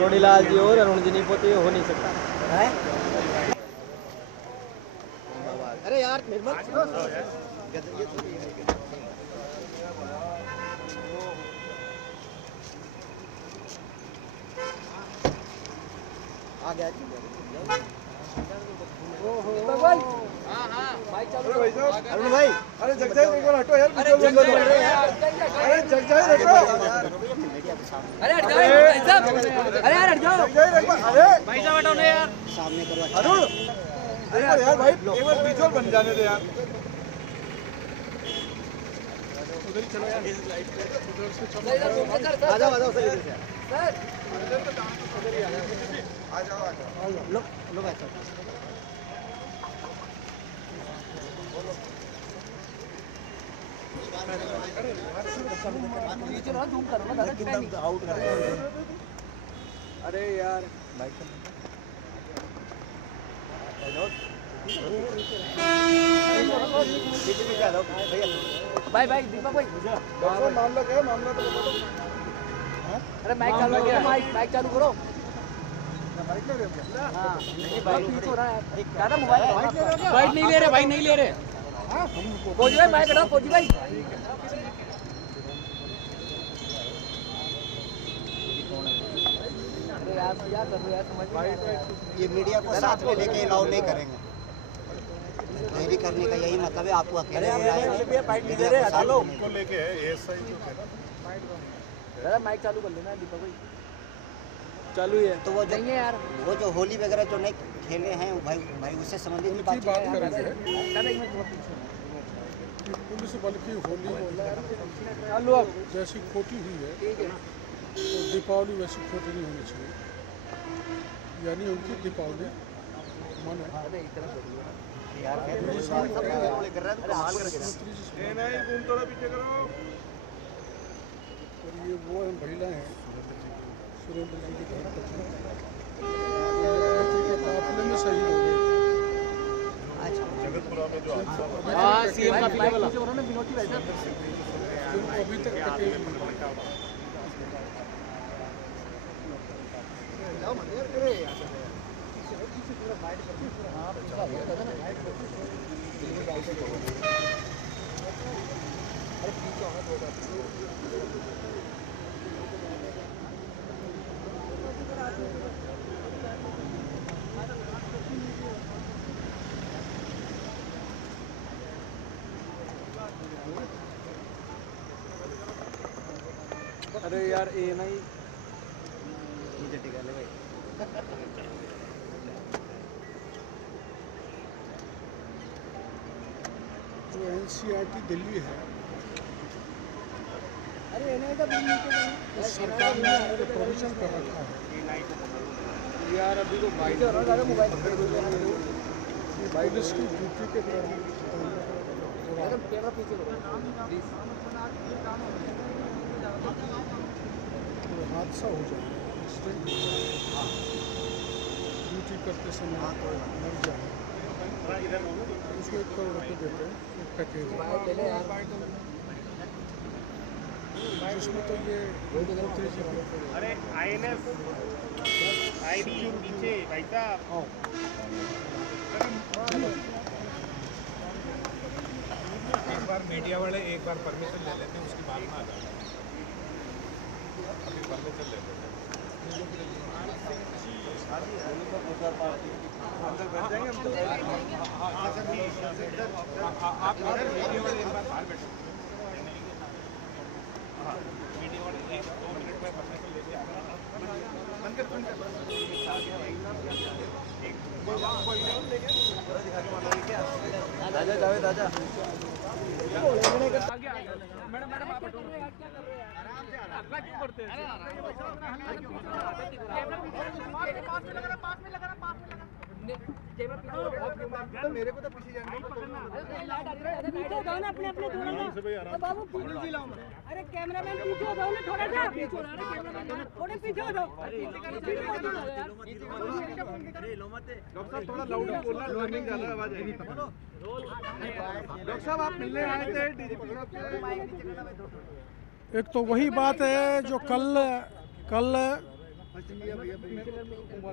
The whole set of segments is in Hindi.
रोडीलाल जी और अरुण जी नहीं पोते हो नहीं सकता है। अरे यार निर्मल आ गया भाई। हाँ हाँ भाई चलो अरुण भाई। अरे जग जाए एक बार हटो यार। अरे जग अरे जग जाए हटो। अरे हट जाओ भाई साहब। अरे यार हट जाओ अरे भाई साहब हटो ना यार सामने करो अरुण। अरे यार भाई एक बार विजुअल बन जाने दे यार। उधर ही चलो यार। आ जाओ सर इधर से सर आ जाओ लो लो भाई साहब। जूम करो ना दादा आउट कर। अरे यार भाई भाई दीपक भाई मामला क्या है? मामला तो बता दो। अरे माइक चालू करो माइक चालू करो। बाइक ले रहे हो क्या? हाँ नहीं बाइक पीछे हो रहा है दादा मोबाइल बाइक नहीं ले रहे भाई नहीं ले रहे। फौजी भाई माइक हटाओ फौजी भाई। अरे यार क्या कर रहे हो यार समझ में नहीं आ रहा है। ये मीडिया को साथ में लेके अलाउ नहीं करेंगे। नहीं करने का यही मतलब है। आपको अकेले बाइक नहीं ले रहे चलो को लेके एएसआई जो थे ना दादा माइक चालू कर लेना दीपक भाई चालू है तो वो जो नहीं है यार। वो जो होली वगैरह जो नहीं खेले हैं भाई भाई उससे संबंधित उनकी बात करेंगे। दादा एक मिनट पुलिस बल की होली चालू अब जैसी खोटी हुई है ठीक है तो दीपावली वैसी खोटी नहीं होनी चाहिए। यानी उनकी दीपावली मन है। अरे इतना छोड़िए यार नहीं घूम थोड़ा पीछे करो। और ये वो महिला है सुरेंद्र जी की धर्मपत्नी के काफिले में शहीद हो गई। जगतपुरा में जो हां सीएम का पीछे वाला जो उन्होंने विनोदी भाई साहब जिनको अभी तक पते अरे यार ए नहीं नीचे टिका ले भाई। जो एनसीईआरटी दिल्ली है अरे ए नहीं तो बिल नीचे तो सरकार ने प्रोविजन कर रखा है यार अभी तो भाई हो रहा है मोबाइल पकड़ दो पुलिस की ड्यूटी के दौरान मैडम कैमरा पीछे करो प्लीज। तो हादसा हो जाए एक्सीडेंट ड्यूटी करते समय मर जाए उसको 1 करोड़ रुपये देते हैं एक पैकेज ले ले यार जिसमें तो ये मुख्यमंत्री जी को अरे आईएनएस आईडी नीचे भाई साहब। एक बार मीडिया वाले एक बार परमिशन ले लेते हैं उसकी बात ना आ जाए। अभी परमिशन ले लेते आप मीडिया वाले एक बार बाहर बैठो। मीडिया वाले 1-2 मिनट में परमिशन लेके आ दादा जावे दादा मैडम मैडम आप क्या कर रहे हैं आराम से हल्ला क्यों करते हैं? मेरे को तो पीछे जाने पीछे जाओ ना अपने अपने थोड़ा ना बाबू पीछे जाओ। अरे कैमरामैन पीछे जाओ ना थोड़ा सा थोड़े पीछे हो जाओ। डॉक्टर साहब थोड़ा लाउड बोलना लर्निंग ज़्यादा आवाज़ आएगी। डॉक्टर साहब आप मिलने आए थे डीजीपी साहब के। एक तो वही बात है जो कल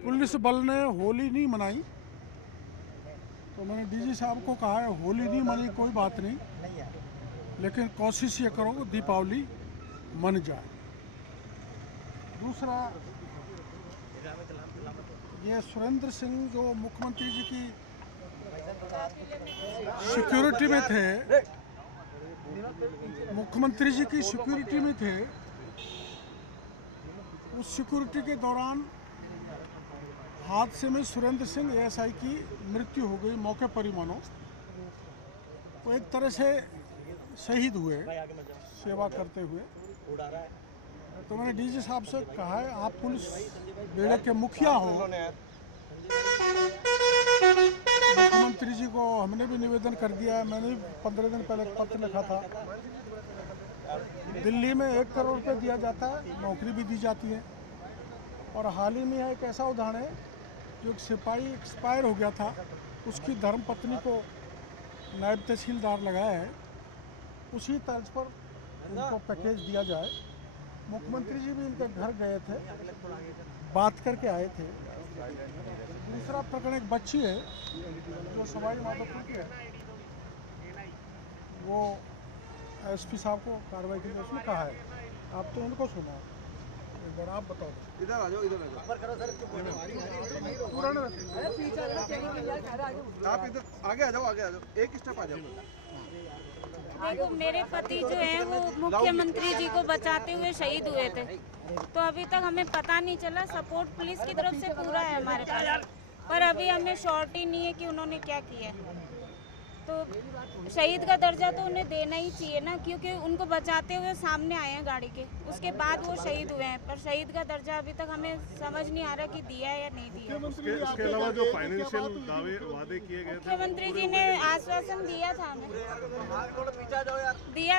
पुलिस बल ने होली नहीं मनाई, तो मैंने डीजी साहब को कहा है होली नहीं मनी कोई बात नहीं, लेकिन कोशिश ये करो दीपावली मन जाए। दूसरा, ये सुरेंद्र सिंह जो मुख्यमंत्री जी की सिक्योरिटी में थे, मुख्यमंत्री जी की सिक्योरिटी में थे, उस सिक्योरिटी के दौरान हादसे में सुरेंद्र सिंह एएसआई की मृत्यु हो गई मौके पर ही मानो। वो एक तरह से शहीद हुए सेवा करते हुए। तो मैंने डीजी साहब से कहा है आप पुलिस बेड़े के मुखिया हो, मुख्यमंत्री जी को हमने भी निवेदन कर दिया है, मैंने भी 15 दिन पहले पत्र लिखा था। दिल्ली में 1 करोड़ रुपये दिया जाता है, नौकरी भी दी जाती है। और हाल ही में एक ऐसा उदाहरण है जो एक सिपाही एक्सपायर हो गया था, उसकी धर्मपत्नी को नायब तहसीलदार लगाया है, उसी तर्ज पर उनको पैकेज दिया जाए। मुख्यमंत्री जी भी इनके घर गए थे, बात करके आए थे। दूसरा प्रकरण, एक बच्ची है जो सवाई माधोपुर की है, वो एसपी साहब को कार्रवाई के लिए उसने कहा है। आप तो इनको सुना, एक बार आप बताओ। इधर आ जाओ, इधर आ जाओ। आप इधर आगे आ जाओ, आगे आ जाओ, एक स्टेप आ जाओ। देखो, मेरे पति जो है वो मुख्यमंत्री जी को बचाते हुए शहीद हुए थे, तो अभी तक हमें पता नहीं चला। सपोर्ट पुलिस की तरफ से पूरा है हमारे पास, पर अभी हमें श्योरिटी नहीं है कि उन्होंने क्या किया है। तो शहीद का दर्जा तो उन्हें देना ही चाहिए ना, क्योंकि उनको बचाते हुए सामने आए हैं गाड़ी के, उसके बाद वो शहीद हुए हैं। पर शहीद का दर्जा अभी तक हमें समझ नहीं आ रहा कि दिया है या नहीं दिया। इसके अलावा जो फाइनेंशियल दावे वादे किए गए थे, मुख्यमंत्री जी ने आश्वासन दिया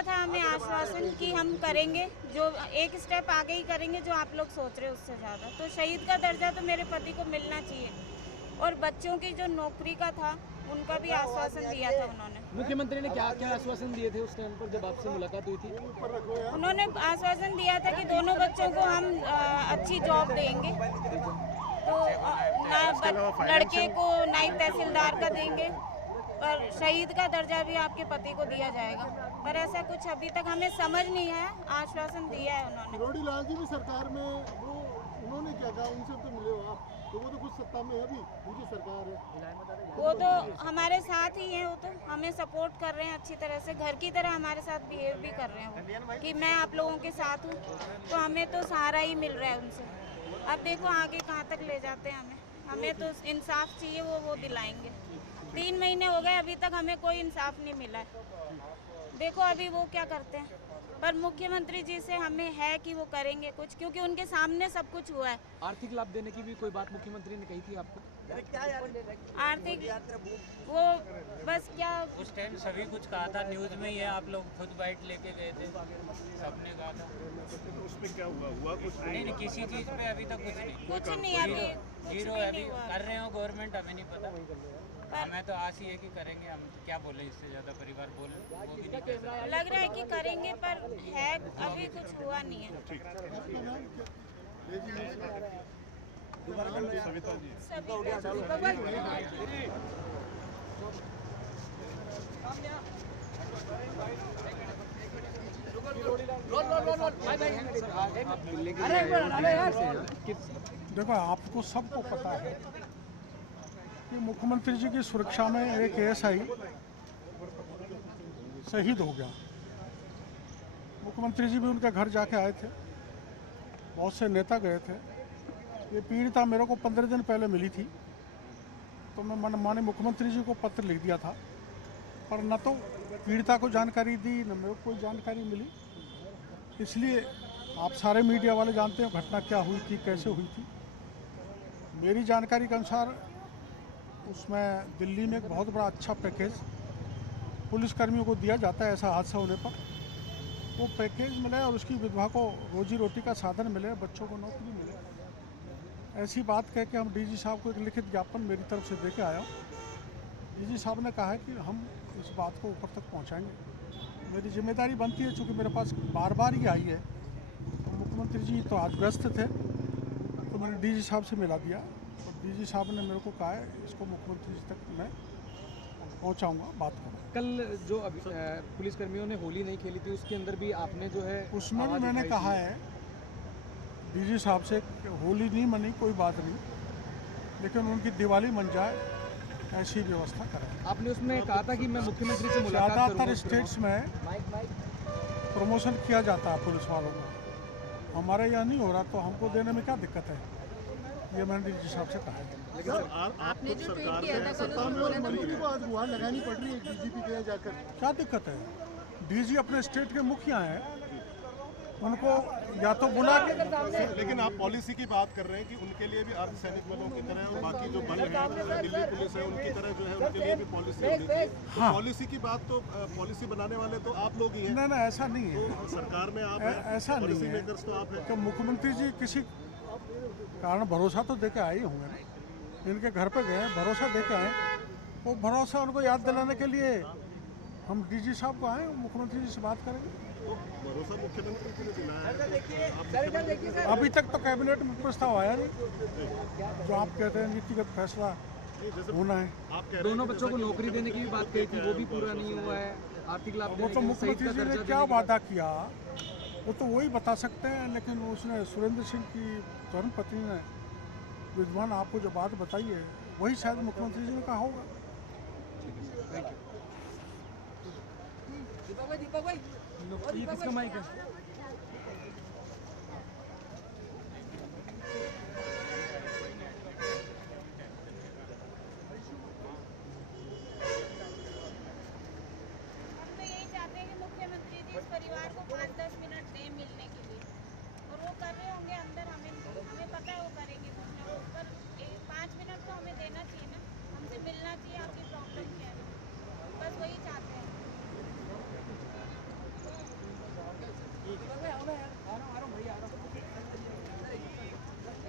था हमें आश्वासन कि हम करेंगे, जो एक स्टेप आगे ही करेंगे जो आप लोग सोच रहे हो उससे ज़्यादा। तो शहीद का दर्जा तो मेरे पति को मिलना चाहिए। और बच्चों की जो नौकरी का था उनका भी आश्वासन दिया था उन्होंने। मुख्यमंत्री ने क्या क्या आश्वासन दिए थे उस टाइम पर जब आपसे मुलाकात हुई थी? उन्होंने आश्वासन दिया था कि दोनों बच्चों को हम अच्छी जॉब देंगे, तो लड़के को नायब तहसीलदार का देंगे, पर शहीद का दर्जा भी आपके पति को दिया जाएगा। पर ऐसा कुछ अभी तक हमें समझ नहीं आया, आश्वासन दिया है उन्होंने। रोडी लाल जी भी सरकार में, वो उन्होंने क्या कहा, उनसे तो मिले हो आप? तो वो तो कुछ सत्ता में है, अभी दूसरी सरकार है। वो तो हमारे साथ ही हैं, वो तो हमें सपोर्ट कर रहे हैं अच्छी तरह से, घर की तरह हमारे साथ बिहेव भी कर रहे हैं वो, कि मैं आप लोगों के साथ हूँ। तो हमें तो सहारा ही मिल रहा है उनसे। अब देखो आगे कहाँ तक ले जाते हैं हमें तो इंसाफ चाहिए, वो दिलाएंगे। 3 महीने हो गए, अभी तक हमें कोई इंसाफ नहीं मिला है। देखो अभी वो क्या करते हैं, पर मुख्यमंत्री जी से हमें है कि वो करेंगे कुछ, क्योंकि उनके सामने सब कुछ हुआ है। आर्थिक लाभ देने की भी कोई बात मुख्यमंत्री ने कही थी आपको? आर्थिक वो बस क्या उस टाइम सभी कुछ कहा था, न्यूज़ में ही है, आप लोग खुद बाइट लेके गए थे, सबने कहा था। उसमें क्या हुआ कुछ नहीं, किसी चीज़ पे अभी तक कुछ नहीं अभी जीरो है, अभी कर रहे हो गवर्नमेंट, हमें नहीं पता। हमें तो आस ही है कि करेंगे, हम क्या बोले इससे ज़्यादा, परिवार बोले वो भी नहीं कह सकते। लग रहा है कि करेंगे, पर है अभी कुछ हुआ नहीं है। देखो, आपको सबको पता है कि मुख्यमंत्री जी की सुरक्षा में एक एएसआई शहीद हो गया। मुख्यमंत्री जी भी उनके घर जाके आए थे, बहुत से नेता गए थे। ये पीड़िता मेरे को 15 दिन पहले मिली थी, तो मैं माननीय मुख्यमंत्री जी को पत्र लिख दिया था, पर न तो पीड़िता को जानकारी दी, न मेरे को कोई जानकारी मिली। इसलिए आप सारे मीडिया वाले जानते हो घटना क्या हुई थी, कैसे हुई थी। मेरी जानकारी के अनुसार उसमें दिल्ली में एक बहुत बड़ा अच्छा पैकेज पुलिसकर्मियों को दिया जाता है ऐसा हादसा होने पर। वो पैकेज मिले और उसकी विधवा को रोजी रोटी का साधन मिले, बच्चों को नौकरी मिले। ऐसी बात कह के हम डीजी साहब को एक लिखित ज्ञापन मेरी तरफ से दे के आया हूँ। डीजी साहब ने कहा है कि हम इस बात को ऊपर तक पहुँचाएँगे। मेरी जिम्मेदारी बनती है, चूँकि मेरे पास बार बार ही आई है। तो मुख्यमंत्री जी तो आज व्यस्त थे, तो मैंने डीजी साहब से मिला दिया और डीजी साहब ने मेरे को कहा है इसको मुख्यमंत्री जी तक मैं पहुंचाऊंगा, बात करूँगा। कल जो पुलिस कर्मियों ने होली नहीं खेली थी उसके अंदर भी आपने जो है उसमें भी आवाज़ मैंने उठाई कहा थी। है डीजी साहब से कि होली नहीं मनी कोई बात नहीं, लेकिन उनकी दिवाली मन जाए ऐसी व्यवस्था करें। आपने उसमें कहा था कि मैं मुख्यमंत्री से मुलाकात ज़्यादातर करूंगा। स्टेट्स में प्रमोशन किया जाता है पुलिस वालों को, हमारे यहाँ नहीं हो रहा, तो हमको देने में क्या दिक्कत है, ये मैंने डीजी साहब से कहा है। आपने जो ट्वीट किया था कल उसमें बोला था मंत्री को आज गुहार लगानी पड़ रही है डीजीपी के यहाँ जाकर। क्या दिक्कत है, डीजी अपने स्टेट के मुखिया हैं, उनको या तो बुला के। लेकिन आप पॉलिसी की बात कर रहे हैं कि उनके लिए भी अर्धसैनिक बलों की तरह और बाकी जो बल हैं दिल्ली पुलिस है उनकी तरह जो है उनके लिए भी पॉलिसी होनी चाहिए। हाँ। पॉलिसी की बात तो पॉलिसी बनाने वाले तो आप लोग ही हैं। ना ऐसा नहीं है, तो सरकार में आप हैं, ऐसा नहीं पॉलिसी है मेकर्स तो आप हैं। कि मुख्यमंत्री जी किसी कारण भरोसा तो दे के आए ही होंगे ना, इनके घर पे गए भरोसा दे के आए, वो भरोसा उनको याद दिलाने के लिए हम डीजी साहब को आए, मुख्यमंत्री जी से बात करेंगे। तो भरोसा मुख्यमंत्री जी ने दिलाया है। अभी तक तो कैबिनेट में प्रस्ताव आया नहीं, जो आप कहते हैं नीतिगत फैसला होना है। आप कह रहे दोनों बच्चों को नौकरी देने की भी बात कही थी, वो भी पूरा नहीं हुआ है। आर्थिक लाभ वो देने तो के लिए मुख्यमंत्री शहीद जी का ने दर्जा क्या देने की वादा किया वो तो वही बता सकते हैं, लेकिन उसने सुरेंद्र सिंह की धर्मपत्नी ने विद्वान आपको जो बात बताई है वही शायद मुख्यमंत्री जी ने कहा होगा। दीपक भाई ये किसका माइक है? मुख्यमंत्री जी इस परिवार को 5-10 मिनट दें मिलने के लिए, और वो कर रहे होंगे अंदर, हमें पता है वो करेंगे कुछ ना कुछ, पर 5 मिनट तो हमें देना चाहिए ना, हमसे मिलना चाहिए, आपकी प्रॉब्लम क्या है, बस वही चाहते हैं। आ रहा हूँ भैया, आ रहा हूँ।